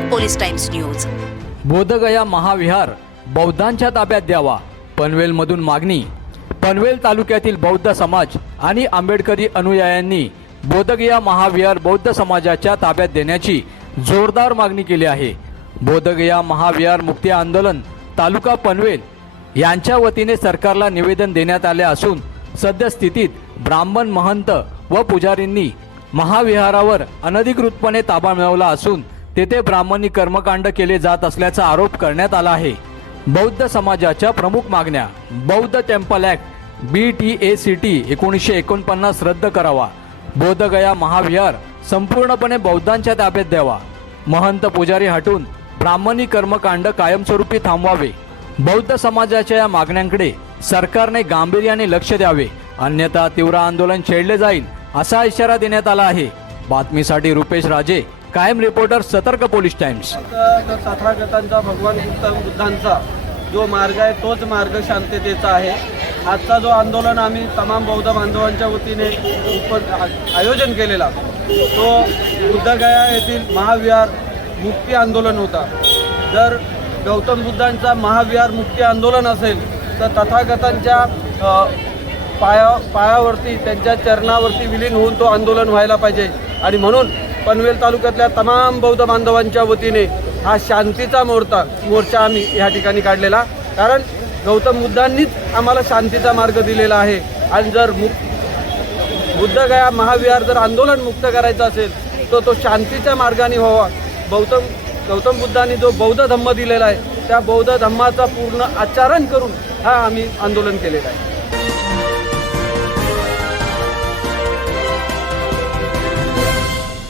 Police times news. Bodhgaya Mahavihara बौद्धांच्या ताब्यात द्यावा. पनवेलमधून मागणी. पनवेल तालुक्यातील बौद्ध समाज आणि आंबेडकरी अनुयायांनी बोधगया महाविहार बौद्ध समाजाच्या ताब्यात देण्याची जोरदार मागणी केली आहे. बोधगया महाविहार मुक्ती आंदोलन तालुका पनवेल यांच्या वतीने सरकारला निवेदन देण्यात आले असून सद्यस्थितीत ब्राह्मण महंत व पुजारींनी महाविहारावर अनधिकृतपणे ताबा मिळवला असून तेथे ब्राह्मणी कर्मकांड केले जात असल्याचा आरोप करण्यात आला आहे. बौद्ध समाजाच्या प्रमुख मागण्या बौद्ध temple act B T A C T एकोणीसशे एकोणपन्नास रद्द करावा. बोधगया महाविहार संपूर्णपणे बौद्धांच्या ताब्यात द्यावा. महंत पुजारी हटून ब्राह्मणी कर्मकांड कायमस्वरूपी थांबवावे. बौद्ध समाजाच्या या मागण्यांकडे सरकारने गांभीर्याने लक्ष द्यावे. अन्यथा तीव्र आंदोलन छेडले जाईल असा इशारा देण्यात आला आहे. बातमीसाठी रुपेश राजे कायम रिपोर्टर सतर्क पोलीस टाइम्स. तर गटांचा भगवान गौतम बुद्धांचा जो मार्ग आहे तोच मार्ग शांततेचा आहे. आजचा जो आंदोलन आम्ही तमाम बौद्ध बांधवांच्या वतीने उप आ- आयोजन केलेला तो बुद्धगया येथील महाविहार मुक्ती आंदोलन होता. जर गौतम बुद्धांचा महाविहार मुक्ती आंदोलन असेल तर तथागतांच्या पाया पायावरती त्यांच्या चरणावरती विलीन होऊन तो आंदोलन व्हायला पाहिजे. आणि म्हणून पनवेल तालुक्यातल्या तमाम बौद्ध बांधवांच्या वतीने हा शांतीचा मोर्चा मोर्चा आम्ही या ठिकाणी काढलेला. कारण गौतम बुद्धांनीच आम्हाला शांतीचा मार्ग दिलेला आहे. आणि जर मुक बुद्धगया महाविहार जर आंदोलन मुक्त करायचं असेल तर तो शांतीच्या मार्गाने व्हावा. गौतम गौतम बुद्धांनी जो बौद्ध धम्म दिलेला आहे त्या बौद्ध धम्माचा पूर्ण आचरण करून हा आम्ही आंदोलन केलेलं आहे.